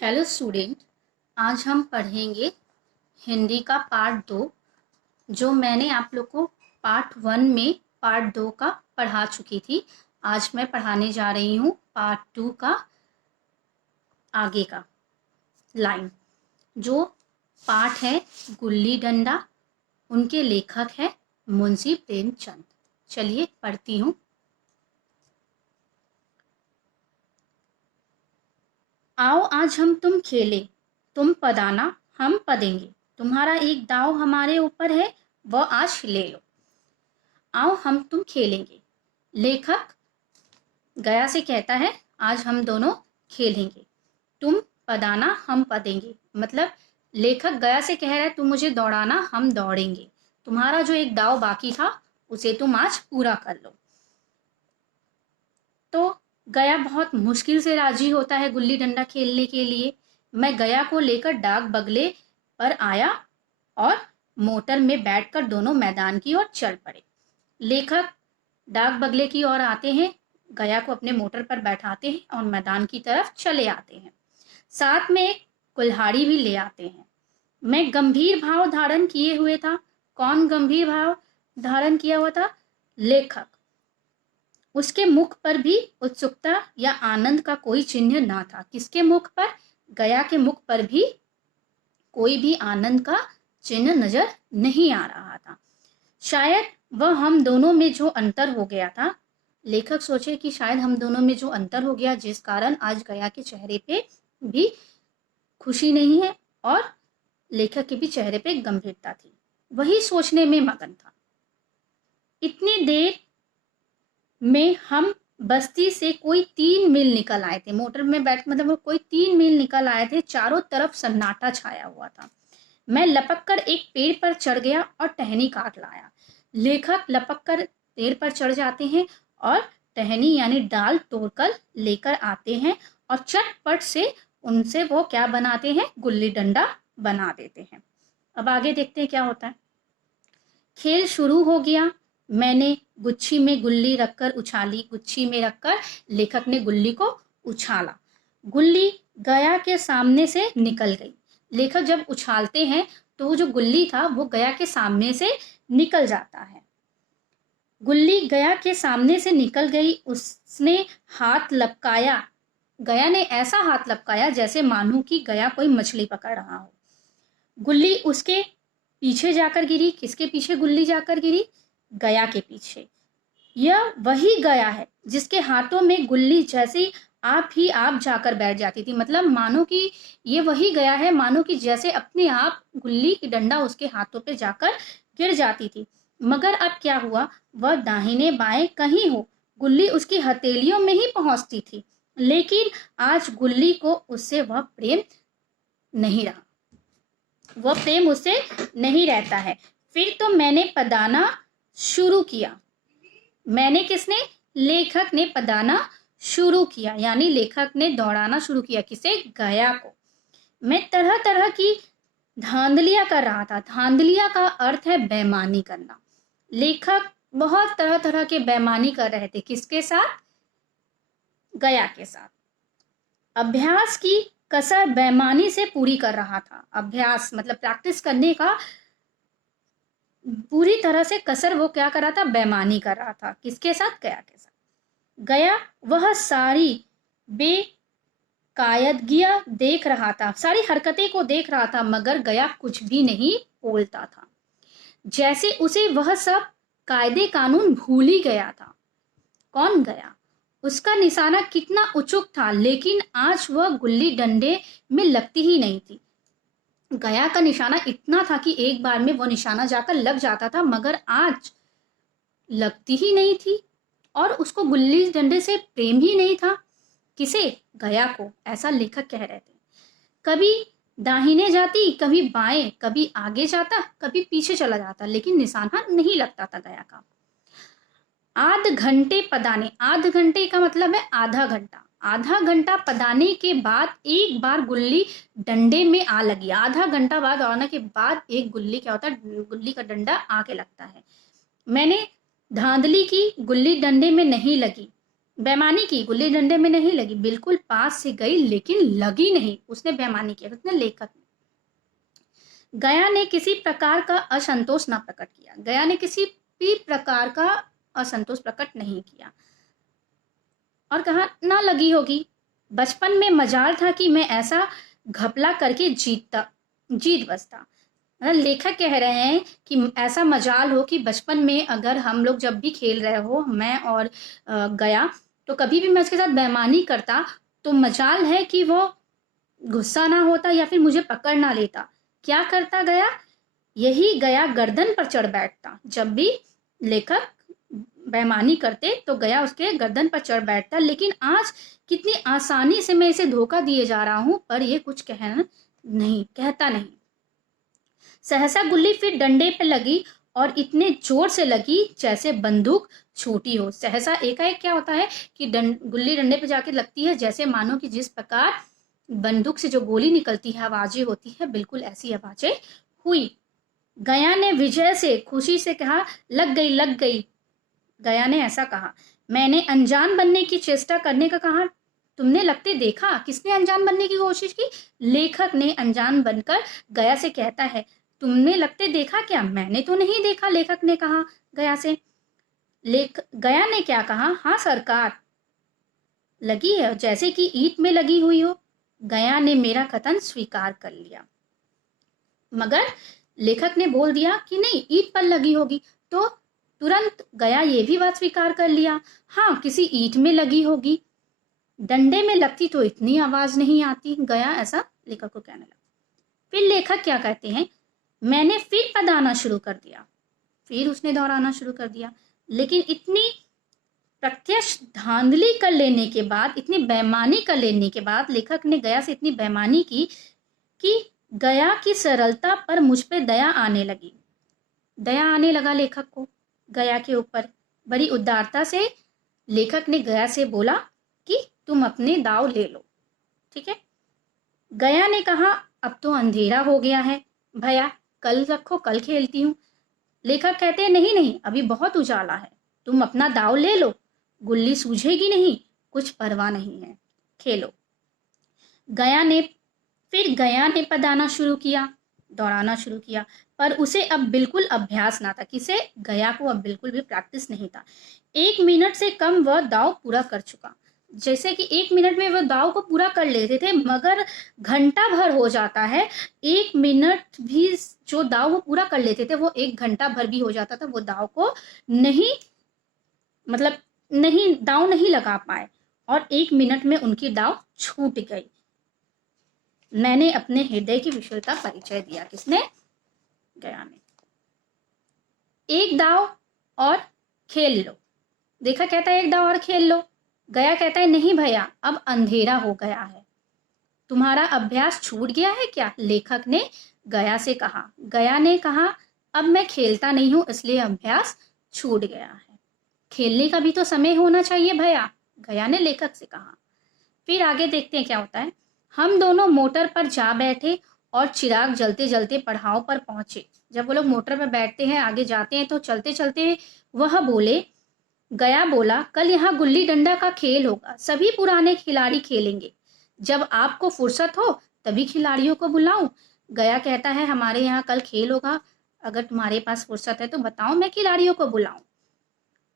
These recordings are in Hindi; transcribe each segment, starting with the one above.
Hello student. आज हम पढ़ेंगे हिंदी का पार्ट 2। जो मैंने आप लोग को पार्ट 1 में पार्ट 2 का पढ़ा चुकी थी। आज मैं पढ़ाने जा रही हूँ पार्ट 2 का आगे का लाइन। जो पाठ है गुल्ली डंडा, उनके लेखक है मुंशी प्रेमचंद। चलिए पढ़ती हूँ। आओ आज हम तुम खेले, तुम पदाना हम पदेंगे, तुम्हारा एक दाव हमारे ऊपर है, वह आज ले लो। आओ हम तुम खेलेंगे। लेखक गया से कहता है आज हम दोनों खेलेंगे। तुम पदाना हम पदेंगे, मतलब लेखक गया से कह रहा है तुम मुझे दौड़ाना हम दौड़ेंगे, तुम्हारा जो एक दाव बाकी था उसे तुम आज पूरा कर लो। तो गया बहुत मुश्किल से राजी होता है गुल्ली डंडा खेलने के लिए। मैं गया को लेकर डाक बंगले पर आया और मोटर में बैठकर दोनों मैदान की ओर चल पड़े। लेखक डाक बंगले की ओर आते हैं, गया को अपने मोटर पर बैठाते हैं और मैदान की तरफ चले आते हैं। साथ में एक कुल्हाड़ी भी ले आते हैं। मैं गंभीर भाव धारण किए हुए था। कौन गंभीर भाव धारण किया हुआ था? लेखक। उसके मुख पर भी उत्सुकता या आनंद का कोई चिन्ह ना था। किसके मुख पर? गया के मुख पर भी कोई भी आनंद का चिन्ह नजर नहीं आ रहा था। शायद वह हम दोनों में जो अंतर हो गया था, लेखक सोचे कि शायद हम दोनों में जो अंतर हो गया जिस कारण आज गया के चेहरे पे भी खुशी नहीं है और लेखक के भी चेहरे पे गंभीरता थी, वही सोचने में मगन था। इतनी देर में हम बस्ती से कोई 3 मील निकल आए थे। मोटर में बैठ मतलब कोई 3 मील निकल आए थे। चारों तरफ सन्नाटा छाया हुआ था। मैं लपक कर एक पेड़ पर चढ़ गया और टहनी काट लाया। लेखक लपक कर पेड़ पर चढ़ जाते हैं और टहनी यानी डाल तोड़कर लेकर आते हैं और चटपट से उनसे वो क्या बनाते हैं? गुल्ली डंडा बना देते हैं। अब आगे देखते हैं क्या होता है। खेल शुरू हो गया। मैंने गुच्छी में गुल्ली रखकर उछाली। गुच्छी में रखकर लेखक ने गुल्ली को उछाला। गुल्ली गया के सामने से निकल गई। लेखक जब उछालते हैं तो वो जो गुल्ली था वो गया के सामने से निकल जाता है। गुल्ली गया के सामने से निकल गई। उसने हाथ लपकाया। गया ने ऐसा हाथ लपकाया जैसे मानो कि गया कोई मछली पकड़ रहा हो। गुल्ली उसके पीछे जाकर गिरी। किसके पीछे गुल्ली जाकर गिरी? गया के पीछे। यह वही गया है जिसके हाथों में गुल्ली जैसी आप ही आप जाकर बैठ जाती थी। मतलब मानो कि ये वही गया है, मानो कि जैसे अपने आप गुल्ली की डंडा उसके हाथों पे जाकर गिर जाती थी। मगर अब क्या हुआ? वह दाहिने बाएं कहीं हो, गुल्ली उसकी हथेलियों में ही पहुंचती थी। लेकिन आज गुल्ली को उससे वह प्रेम नहीं रहा, वह प्रेम उससे नहीं रहता है। फिर तो मैंने पदाना शुरू किया। मैंने किसने? लेखक ने पदाना शुरू किया, यानी लेखक ने दौड़ाना शुरू किया। किसे? गया को। मैं तरह तरह की धांधलियां कर रहा था। धांधलियां का अर्थ है बेईमानी करना। लेखक बहुत तरह तरह के बेईमानी कर रहे थे। किसके साथ? गया के साथ। अभ्यास की कसर बेईमानी से पूरी कर रहा था। अभ्यास मतलब प्रैक्टिस करने का पूरी तरह से कसर वो क्या कर रहा था? बेईमानी कर रहा था। किसके साथ? गया के साथ। गया वह सारी बेकायदगियां देख रहा था, सारी हरकतें को देख रहा था, मगर गया कुछ भी नहीं बोलता था, जैसे उसे वह सब कायदे कानून भूल ही गया था। कौन? गया। उसका निशाना कितना उचुक था, लेकिन आज वह गुल्ली डंडे में लगती ही नहीं थी। गया का निशाना इतना था कि एक बार में वो निशाना जाकर लग जाता था, मगर आज लगती ही नहीं थी और उसको गुल्ली डंडे से प्रेम ही नहीं था। किसे? गया को। ऐसा लेखक कह रहे थे। कभी दाहिने जाती, कभी बाएं, कभी आगे जाता, कभी पीछे चला जाता, लेकिन निशाना नहीं लगता था गया का। आध घंटे पदाने। आध घंटे का मतलब है आधा घंटा। आधा घंटा पदाने के बाद एक बार गुल्ली डंडे में आ लगी। आधा घंटा बाद दौड़ने के बाद एक गुल्ली क्या होता है? गुल्ली का डंडा आके लगता है। मैंने धांधली की, गुल्ली डंडे में नहीं लगी। बेईमानी की, गुल्ली डंडे में नहीं लगी, बिल्कुल पास से गई लेकिन लगी नहीं। उसने बेईमानी किया, उसने लेखक ने। गया ने किसी प्रकार का असंतोष ना प्रकट किया, गया ने किसी भी प्रकार का असंतोष प्रकट नहीं किया और कहा ना लगी होगी, बचपन में मजाल था कि मैं ऐसा घपला करके जीत बसता। मतलब लेखक कह रहे हैं कि ऐसा मजाल हो कि बचपन में अगर हम लोग जब भी खेल रहे हो, मैं और गया, तो कभी भी मैं उसके साथ बेईमानी करता तो मजाल है कि वो गुस्सा ना होता या फिर मुझे पकड़ ना लेता। क्या करता गया? यही गया गर्दन पर चढ़ बैठता। जब भी लेखक बेईमानी करते तो गया उसके गर्दन पर चढ़ बैठता। लेकिन आज कितनी आसानी से मैं इसे धोखा दिए जा रहा हूं, पर ये कुछ कहता नहीं। सहसा गुल्ली फिर डंडे पे लगी और इतने जोर से लगी जैसे बंदूक छूटी हो। सहसा एकाएक क्या होता है कि गुल्ली डंडे पे जाके लगती है, जैसे मानो कि जिस प्रकार बंदूक से जो गोली निकलती है, आवाजें होती है, बिल्कुल ऐसी आवाजें हुई। गया ने विजय से खुशी से कहा, लग गई लग गई। गया ने ऐसा कहा। मैंने अनजान बनने की चेष्टा करने का कहा। तुमने लगते देखा? किसने अनजान बनने की कोशिश की? लेखक ने अनजान बनकर गया से कहता है। तुमने लगते देखा क्या? मैंने तो नहीं देखा, लेखक ने कहा गया से। गया ने क्या कहा? हाँ सरकार, लगी है, जैसे कि ईंट में लगी हुई हो। गया ने मेरा कथन स्वीकार कर लिया, मगर लेखक ने बोल दिया कि नहीं, ईंट पर लगी होगी। तो तुरंत गया ये भी बात स्वीकार कर लिया, हाँ किसी ईंट में लगी होगी, डंडे में लगती तो इतनी आवाज नहीं आती। गया ऐसा लेखक को कहने लगा। फिर लेखक क्या कहते हैं, मैंने फिर पदाना शुरू कर दिया। फिर उसने दोहराना शुरू कर दिया। लेकिन इतनी प्रत्यक्ष धांधली कर लेने के बाद, इतनी बेईमानी कर लेने के बाद, लेखक ने गया से इतनी बेईमानी की कि गया की सरलता पर मुझ पे दया आने लगी। दया आने लगा लेखक को गया के ऊपर। बड़ी उदारता से लेखक ने गया से बोला कि तुम अपने दाव ले लो, ठीक है। गया ने कहा, अब तो अंधेरा हो गया है भैया, कल रखो, कल खेलती हूँ। लेखक कहते हैं, नहीं नहीं, अभी बहुत उजाला है, तुम अपना दाव ले लो, गुल्ली सूझेगी नहीं, कुछ परवाह नहीं है, खेलो। गया ने पदाना शुरू किया, दौड़ाना शुरू किया, पर उसे अब बिल्कुल अभ्यास ना था। किसे? गया को अब बिल्कुल भी प्रैक्टिस नहीं था। 1 मिनट से कम वह दाव पूरा कर चुका। जैसे कि 1 मिनट में वह दाव को पूरा कर लेते थे, मगर घंटा भर हो जाता है। 1 मिनट भी जो दाव वो पूरा कर लेते थे, वो 1 घंटा भर भी हो जाता था, वो दाव को नहीं दाव नहीं लगा पाए और 1 मिनट में उनकी दाव छूट गई। मैंने अपने हृदय की विशुद्धता परिचय दिया। किसने? गया ने। एक दाव और खेल लो। देखा कहता है एक दाव और खेल लो। गया कहता है नहीं भैया, अब अंधेरा हो गया है, तुम्हारा अभ्यास छूट गया है क्या? लेखक ने गया से कहा। गया ने कहा, अब मैं खेलता नहीं हूं, इसलिए अभ्यास छूट गया है। खेलने का भी तो समय होना चाहिए भैया, गया ने लेखक से कहा। फिर आगे देखते हैं क्या होता है। हम दोनों मोटर पर जा बैठे और चिराग जलते जलते पड़ाव पर पहुंचे। जब वो लोग मोटर पर बैठते हैं, आगे जाते हैं, तो चलते चलते गया बोला, कल यहाँ गुल्ली डंडा का खेल होगा, सभी पुराने खिलाड़ी खेलेंगे, जब आपको फुर्सत हो तभी खिलाड़ियों को बुलाऊं। गया कहता है, हमारे यहाँ कल खेल होगा, अगर तुम्हारे पास फुर्सत है तो बताओ, मैं खिलाड़ियों को बुलाऊं।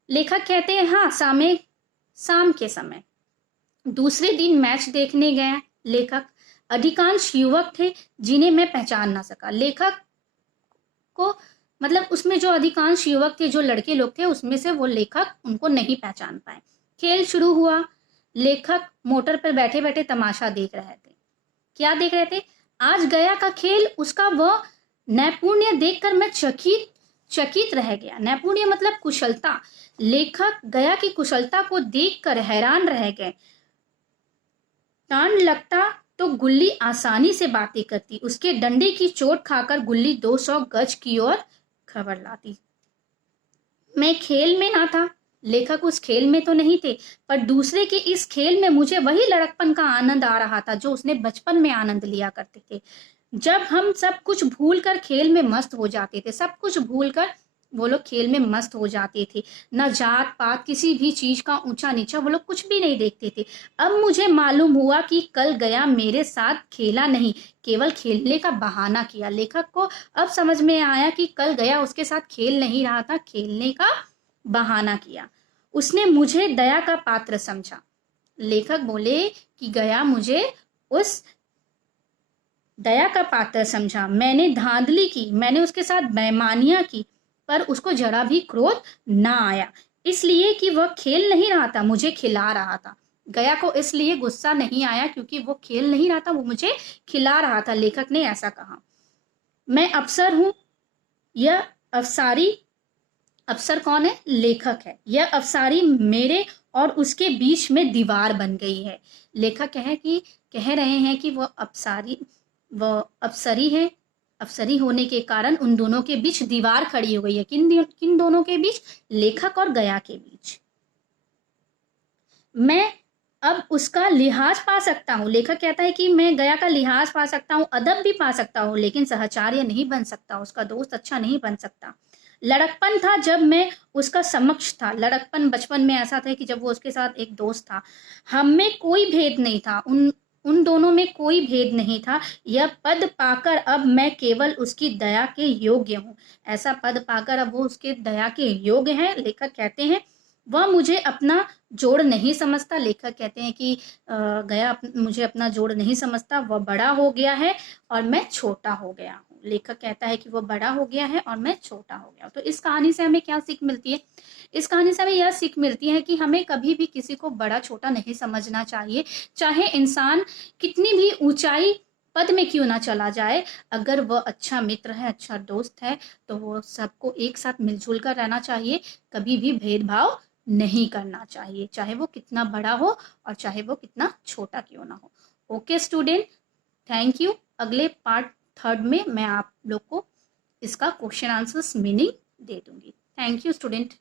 लेखक कहते हैं, हाँ शाम के समय। दूसरे दिन मैच देखने गया लेखक। अधिकांश युवक थे जिन्हें मैं पहचान ना सका। लेखक को उसमें जो अधिकांश युवक थे, जो लड़के लोग थे, उसमें से वो लेखक उनको नहीं पहचान पाए। खेल शुरू हुआ। लेखक मोटर पर बैठे बैठे तमाशा देख रहे थे। क्या देख रहे थे? आज गया का खेल, उसका वह नैपुण्य देखकर मैं चकित रह गया। नैपुण्य मतलब कुशलता। लेखक गया की कुशलता को देखकर हैरान रह गए। टांड लगता तो गुल्ली आसानी से बातें करती, उसके डंडे की चोट खाकर गुल्ली 200 गज की ओर खबर लाती। मैं खेल में ना था, लेखक उस खेल में तो नहीं थे, पर दूसरे के इस खेल में मुझे वही लड़कपन का आनंद आ रहा था जो उसने बचपन में आनंद लिया करते थे, जब हम सब कुछ भूलकर खेल में मस्त हो जाते थे। सब कुछ भूलकर वो लोग खेल में मस्त हो जाते थे। न जात पात किसी भी चीज का ऊंचा नीचा वो लोग कुछ भी नहीं देखते थे। अब मुझे मालूम हुआ कि कल गया मेरे साथ खेला नहीं, केवल खेलने का बहाना किया। लेखक को अब समझ में आया कि कल गया उसके साथ खेल नहीं रहा था, खेलने का बहाना किया। उसने मुझे दया का पात्र समझा। लेखक बोले कि गया मुझे उस दया का पात्र समझा। मैंने धांधली की, मैंने उसके साथ बेईमानियां की, पर उसको जरा भी क्रोध ना आया, इसलिए कि वह खेल नहीं रहा था, मुझे खिला रहा था। गया को इसलिए गुस्सा नहीं आया क्योंकि वो खेल नहीं रहा था, वो मुझे खिला रहा था। लेखक ने ऐसा कहा। मैं अफसर हूं, यह अफसारी, अफसर कौन है? लेखक है। यह अफसारी मेरे और उसके बीच में दीवार बन गई है। लेखक कह रहे हैं कि वह अफसरी है, अफसरी होने के कारण उन दोनों के बीच दीवार खड़ी हो गई है। किन दोनों के बीच? लेखक और गया के बीच। मैं अब उसका लिहाज पा सकता हूँ। लेखक कहता है कि मैं गया का लिहाज पा सकता हूँ, अदब भी पा सकता हूँ, लेकिन सहचार्य नहीं बन सकता, उसका दोस्त अच्छा नहीं बन सकता। लड़कपन था जब मैं उसका समक्ष था। लड़कपन बचपन में ऐसा था कि जब वो उसके साथ एक दोस्त था, हम में कोई भेद नहीं था, उन दोनों में कोई भेद नहीं था। यह पद पाकर अब मैं केवल उसकी दया के योग्य हूँ। ऐसा पद पाकर अब वो उसके दया के योग्य हैं। लेखक कहते हैं वह मुझे अपना जोड़ नहीं समझता। लेखक कहते हैं कि गया मुझे अपना जोड़ नहीं समझता, वह बड़ा हो गया है और मैं छोटा हो गया हूँ। लेखक कहता है कि वह बड़ा हो गया है और मैं छोटा हो गया हूँ। तो इस कहानी से हमें क्या सीख मिलती है? इस कहानी से हमें यह सीख मिलती है कि हमें कभी भी किसी को बड़ा छोटा नहीं समझना चाहिए, चाहे इंसान कितनी भी ऊंचाई पद में क्यों ना चला जाए। अगर वह अच्छा मित्र है, अच्छा दोस्त है, तो वो सबको एक साथ मिलजुल कर रहना चाहिए, कभी भी भेदभाव नहीं करना चाहिए, चाहे वो कितना बड़ा हो और चाहे वो कितना छोटा क्यों ना हो। Okay student, thank you. अगले पार्ट 3 में मैं आप लोग को इसका क्वेश्चन आंसर्स मीनिंग दे दूंगी। Thank you student.